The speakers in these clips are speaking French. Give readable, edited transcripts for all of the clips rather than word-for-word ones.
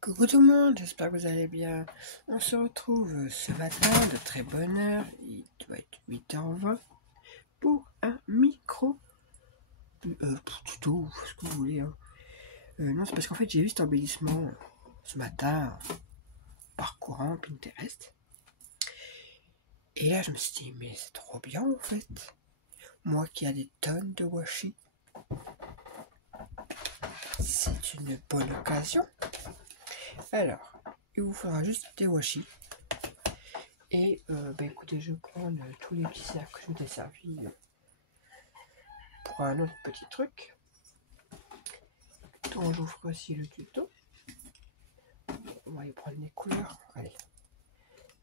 Coucou tout le monde, j'espère que vous allez bien. On se retrouve ce matin de très bonne heure, il doit être 8h20, pour un micro tuto, ce que vous voulez. Non, c'est parce qu'en fait j'ai vu cet embellissement ce matin en parcourant Pinterest. Et là je me suis dit, mais c'est trop bien en fait. Moi qui a des tonnes de washi, c'est une bonne occasion. Alors, il vous faudra juste des washi. Et écoutez, je vais prendre tous les petits cercles que je m'étais servi pour un autre petit truc. Donc je vous ferai aussi le tuto. On va aller prendre les couleurs. Allez,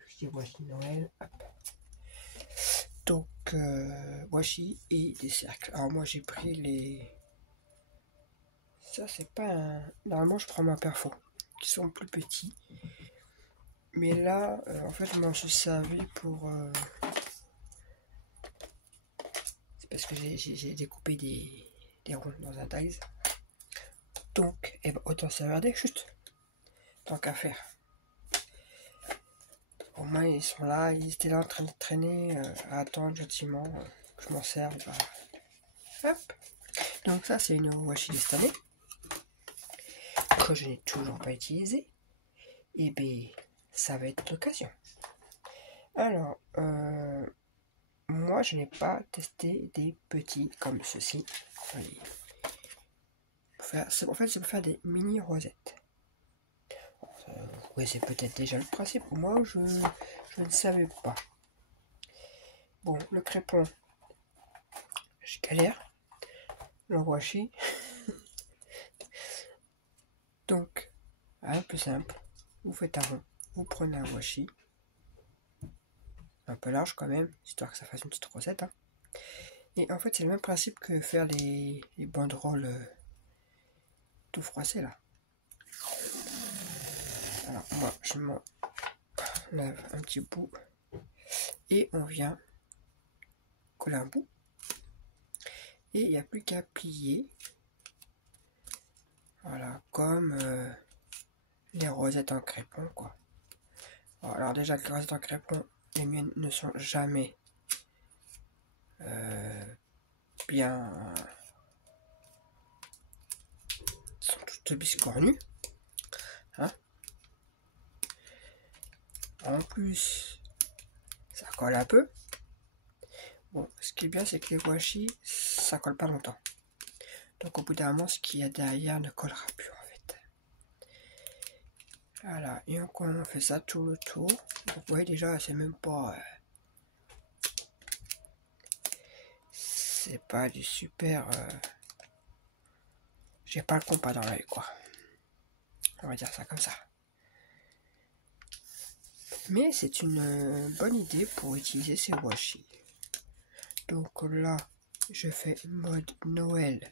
je dis washi Noël. Hop. Donc washi et des cercles. Alors moi j'ai pris les. Ça c'est pas un. Normalement je prends ma perfo, qui sont plus petits. Mais là, en fait, je m'en suis servi pour. C'est parce que j'ai découpé des ronds dans un dies. Donc, autant servir des chutes. Tant qu'à faire. Au moins, ils sont là, ils étaient là en train de traîner, à attendre gentiment que je m'en serve. Hop. Donc, ça, c'est une washi de cette année que je n'ai toujours pas utilisée. Et bien, ça va être l'occasion. Alors, moi, je n'ai pas testé des petits comme ceci. En fait, c'est pour faire des mini rosettes. Oui, c'est peut-être déjà le principe. Moi, je ne savais pas. Bon, le crépon, je galère. Le washi. Donc, un peu simple. Vous faites un rond. Vous prenez un washi. Un peu large quand même, histoire que ça fasse une petite rosette. Hein. Et en fait, c'est le même principe que faire les banderoles tout froissées là. Alors, moi, je m'en lave un petit bout. Et on vient coller un bout. Et il n'y a plus qu'à plier. Voilà, comme les rosettes en crépon, quoi. Bon, alors déjà, les rosettes en crépon, les miennes ne sont jamais bien... sont toutes biscornues. Hein. En plus, ça colle un peu. Bon, ce qui est bien, c'est que les washi, ça colle pas longtemps. Donc au bout d'un moment, ce qu'il y a derrière ne collera plus en fait. Voilà, et on fait ça tout le tour. Donc vous voyez déjà, c'est même pas... c'est pas du super... j'ai pas le compas dans l'œil, quoi. On va dire ça comme ça. Mais c'est une bonne idée pour utiliser ces washi. Donc là, je fais mode Noël.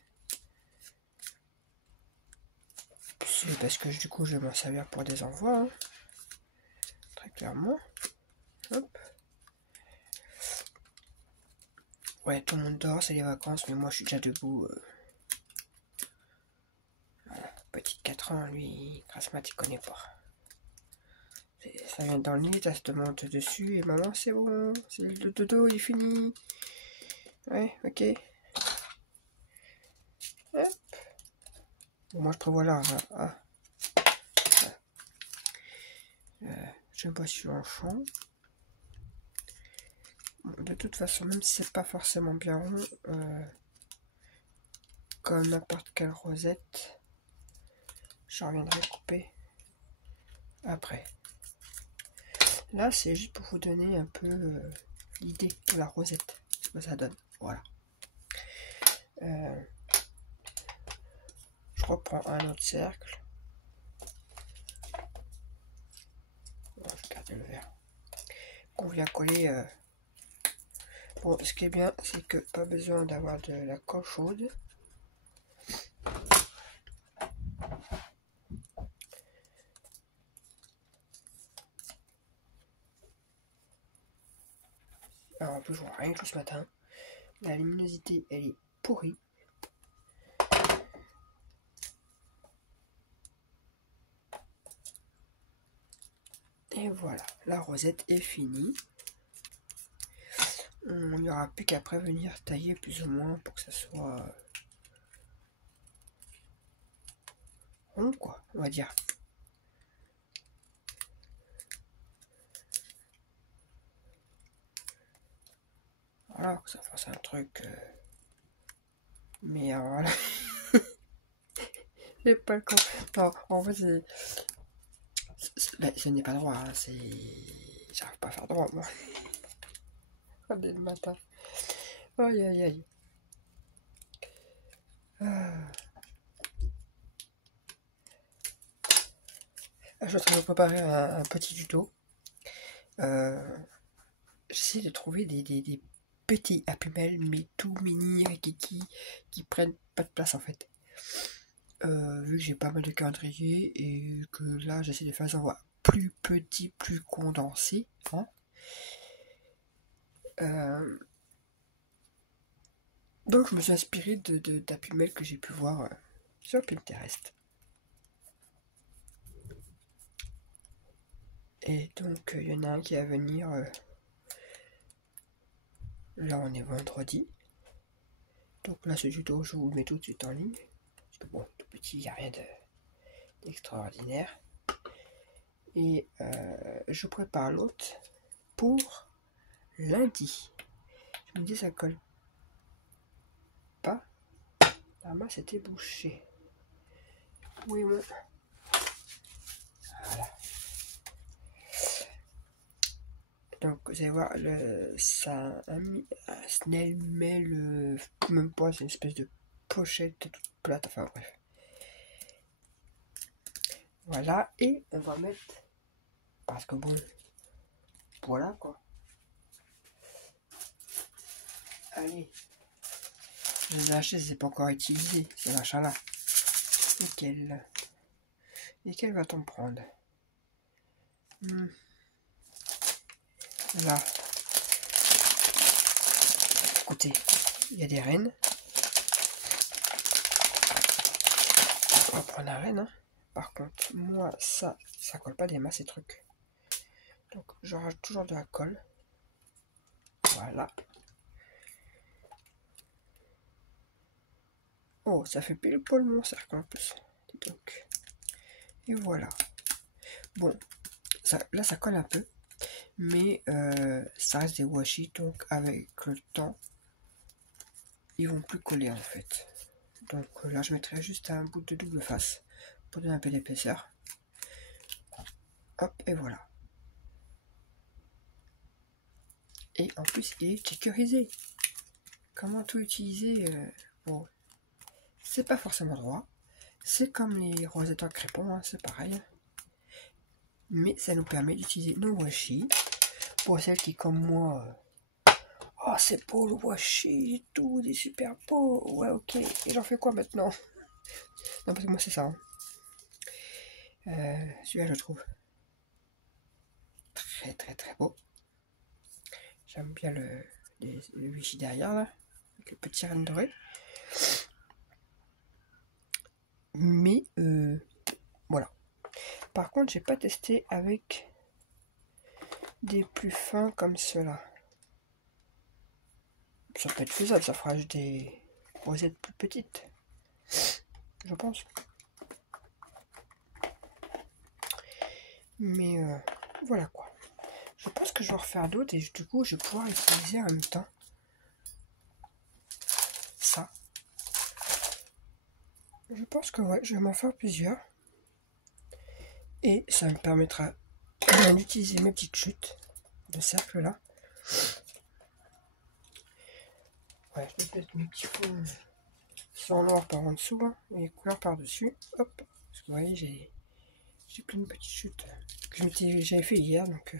C'est parce que du coup, je vais m'en servir pour des envois. Hein. Très clairement. Hop. Ouais, tout le monde dort, c'est les vacances, mais moi je suis déjà debout. Voilà. Petit 4 ans, lui, grasse mat, il connaît pas. Ça vient dans le lit, ça se monte dessus, et maman, c'est bon, c'est le dodo, il est fini. Ouais, ok. Hop. Bon, moi je prévois là. Ah. Je bois sur un champ. Bon, de toute façon, même si c'est pas forcément bien rond, comme n'importe quelle rosette, j'en reviendrai couper après. Là, c'est juste pour vous donner un peu l'idée de la rosette, ce que ça donne. Voilà. Je reprends un autre cercle. Bon, je garde le vert. On vient coller. Bon, ce qui est bien, c'est que pas besoin d'avoir de la colle chaude. Alors en plus, je vois rien que ce matin. La luminosité, elle est pourrie. Et voilà, la rosette est finie. Il n'y aura plus qu'à venir tailler plus ou moins pour que ça soit rond, quoi, on va dire. Voilà, que ça fasse un truc. Mais voilà. J'ai pas le con. Non, en fait, ce n'est pas droit, hein, c'est. J'arrive pas à faire droit, moi. Dès le matin. Aïe aïe aïe. Je suis en train de préparer un petit tuto. J'essaie de trouver des petits apumels, mais tout mini qui prennent pas de place en fait. Vu que j'ai pas mal de calendrier et que là j'essaie de faire des envois plus petits, plus condensés. Hein. Donc je me suis inspiré d'apumels que j'ai pu voir sur Pinterest. Et donc il y en a un qui va venir. Là on est vendredi. Donc là ce tuto je vous le mets tout de suite en ligne. Parce que bon, tout petit, il n'y a rien d'extraordinaire. Et je prépare l'autre pour lundi. Je me dis ça colle pas. La main c'était bouché. Oui, bon. Voilà. Donc vous allez voir, ça a mis un snail mail, même pas, c'est une espèce de pochette toute plate, enfin bref. Voilà, et on va mettre, parce que bon, voilà quoi. Allez, je les ai achetés, c'est pas encore utilisé, ces machins-là. Lesquels va-t-on prendre? Là, écoutez, il y a des rennes. On va prendre la reine. Hein. Par contre, moi, ça colle pas des masses ces trucs. Donc, je rajoute toujours de la colle. Voilà. Oh, ça fait pile poil mon cercle en plus. Donc, et voilà. Bon, là, ça colle un peu. Mais ça reste des washi, donc avec le temps, ils vont plus coller en fait. Donc là, je mettrai juste un bout de double face pour donner un peu d'épaisseur. Hop, et voilà. Et en plus, il est sécurisé. Comment tout utiliser bon, c'est pas forcément droit. C'est comme les rosettes en crépon, hein, c'est pareil. Mais ça nous permet d'utiliser nos washi. Pour celles qui, comme moi, oh c'est beau le washi et tout, il est super beau. Ouais, ok. Et j'en fais quoi maintenant? Non, parce que moi, c'est ça. Hein. Celui-là, je trouve très très très beau. J'aime bien le washi derrière, là, avec le petit renne doré. Mais, voilà. Par contre, j'ai pas testé avec des plus fins comme ceux-là. Ça peut être faisable, ça fera juste des rosettes plus petites. Je pense. Mais voilà quoi. Je pense que je vais en refaire d'autres et du coup je vais pouvoir utiliser en même temps ça. Je pense que ouais, je vais m'en faire plusieurs. Et ça me permettra d'utiliser mes petites chutes de cercle là. Ouais, je vais mettre mes petits fonds sans noir par en dessous hein, et les couleurs par dessus. Hop. Parce que vous voyez, j'ai plein de petites chutes que j'avais fait hier donc.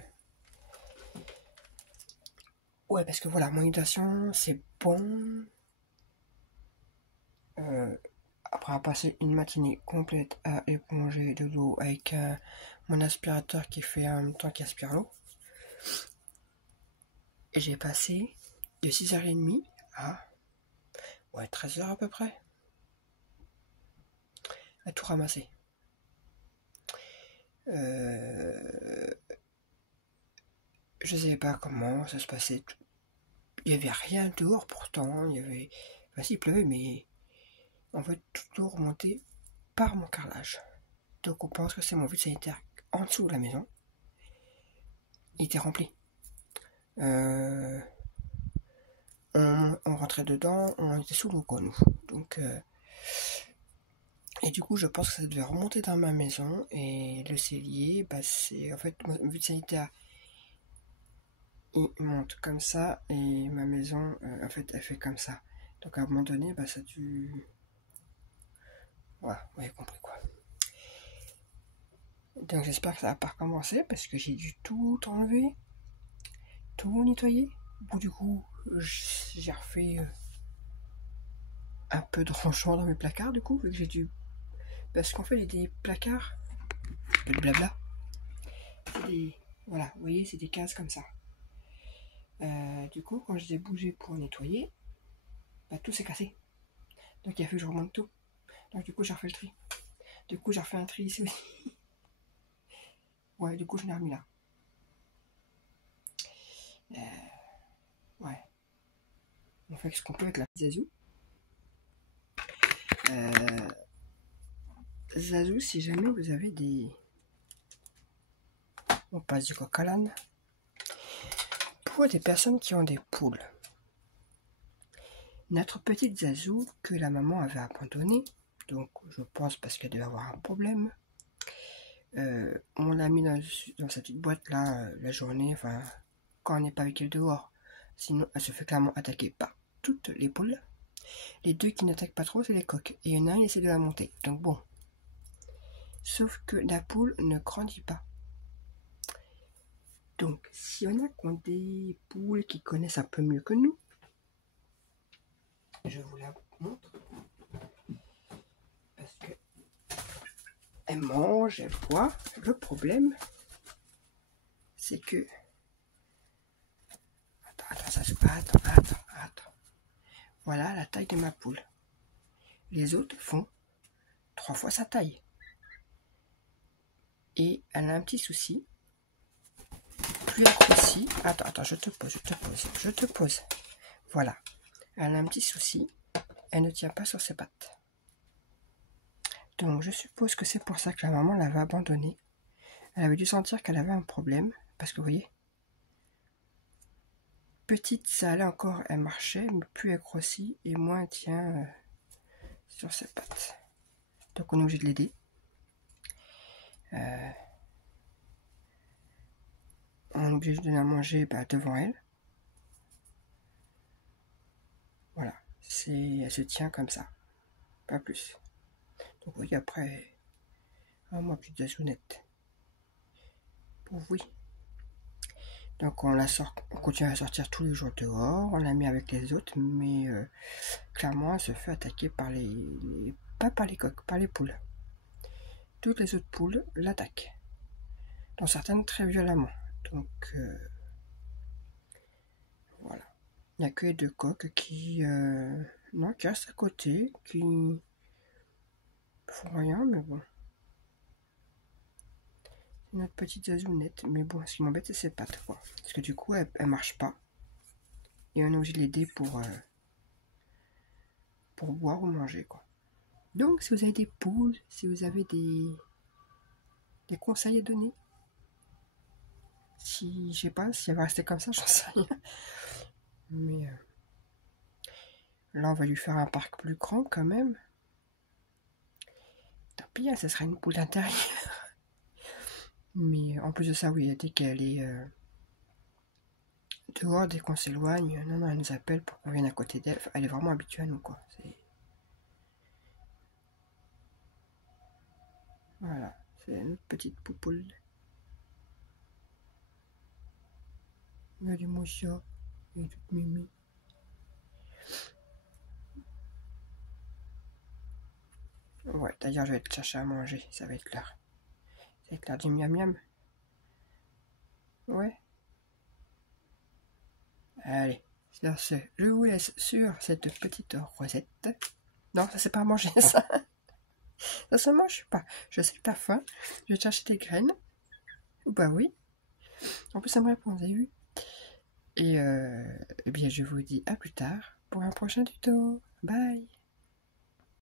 Ouais, parce que voilà, mon hydratation, c'est bon. Après avoir passé une matinée complète à éponger de l'eau avec mon aspirateur qui fait en même temps qu'il aspire l'eau. Et j'ai passé de 6h30 à 13h à peu près à tout ramasser. je savais pas comment ça se passait. Il y avait rien dehors pourtant. Il y avait, enfin, si, il pleuvait, mais en fait tout remontait par mon carrelage. Donc on pense que c'est mon vide sanitaire en dessous de la maison. Il était rempli. On rentrait dedans, on était sous l'eau quoi nous. Donc et du coup je pense que ça devait remonter dans ma maison et le cellier, bah c'est en fait mon vide sanitaire il monte comme ça et ma maison en fait elle fait comme ça. Donc à un moment donné bah ça a dû, voilà, vous avez compris quoi. Donc j'espère que ça va pas recommencer parce que j'ai dû tout enlever, tout nettoyer. Bon du coup j'ai refait un peu de rangement dans mes placards du coup, vu que j'ai dû, parce qu'en fait il y a des placards, pas de blabla, c'est des, voilà, vous voyez c'est des cases comme ça. Du coup quand je les ai bougés pour nettoyer, bah tout s'est cassé. Donc il a fallu que je remonte tout. Donc du coup j'ai refait le tri. Du coup j'ai refait un tri ici aussi. Ouais, du coup je l'ai remis là. Ouais. On fait ce qu'on peut avec la Zazou. Zazou, si jamais vous avez des... On passe du coq à l'âne. Pour des personnes qui ont des poules. Notre petite Zazou que la maman avait abandonnée, donc je pense parce qu'elle devait avoir un problème, on l'a mis dans cette petite boîte là la journée, enfin quand on n'est pas avec elle dehors. Sinon elle se fait clairement attaquer par toutes les poules. Les deux qui n'attaquent pas trop c'est les coqs. Et il y en a un qui essaie de la monter. Donc bon. Sauf que la poule ne grandit pas. Donc si on a des poules qui connaissent un peu mieux que nous, je vous la montre. Parce que elle mange, elle boit. Le problème, c'est que... Attends, ça se passe. Attends. Voilà la taille de ma poule. Les autres font 3 fois sa taille. Et elle a un petit souci. Plus elle grossit... Attends, je te pose. Voilà. Elle a un petit souci. Elle ne tient pas sur ses pattes. Donc je suppose que c'est pour ça que la maman l'avait abandonnée. Elle avait dû sentir qu'elle avait un problème. Parce que vous voyez, petite ça allait encore, elle marchait, mais plus elle grossit et moins elle tient sur ses pattes. Donc on est obligé de l'aider. On est obligé de la manger devant elle. Voilà, elle se tient comme ça, pas plus. Donc vous voyez après, ma petite zazounette. Oui. Donc on continue à sortir tous les jours dehors, on l'a mis avec les autres, mais clairement elle se fait attaquer par pas par les coqs, par les poules. Toutes les autres poules l'attaquent, dont certaines très violemment. Donc voilà. Il n'y a que les deux coqs qui restent à côté, qui font rien, mais bon. C'est notre petite zazounette. Mais bon, ce qui m'embête, c'est ses pattes, quoi. Parce que du coup, elle marche pas. Et on est obligé de l'aider pour boire ou manger, quoi. Donc, si vous avez des poules, si vous avez des conseils à donner, si, je sais pas, si elle va rester comme ça, j'en sais rien. Mais là, on va lui faire un parc plus grand, quand même. Tant pis, ça sera une poule d'intérieur. Mais en plus de ça, oui, dès qu'elle est dehors, dès qu'on s'éloigne, non, elle nous appelle pour qu'on vienne à côté d'elle. Elle est vraiment habituée à nous, quoi. Voilà, c'est notre petite poupoule. Il y a du moussia, et toute mimi. Ouais, d'ailleurs, je vais te chercher à manger, ça va être l'heure. Ça va être l'heure du miam miam. Ouais. Allez, sur ce, je vous laisse sur cette petite recette. Non, ça c'est pas à manger, ça. Ça se mange pas. Je sais que t'as faim. Je vais te chercher tes graines. Bah oui. En plus, ça me répond, vous avez vu? Et eh bien, je vous dis à plus tard pour un prochain tuto. Bye!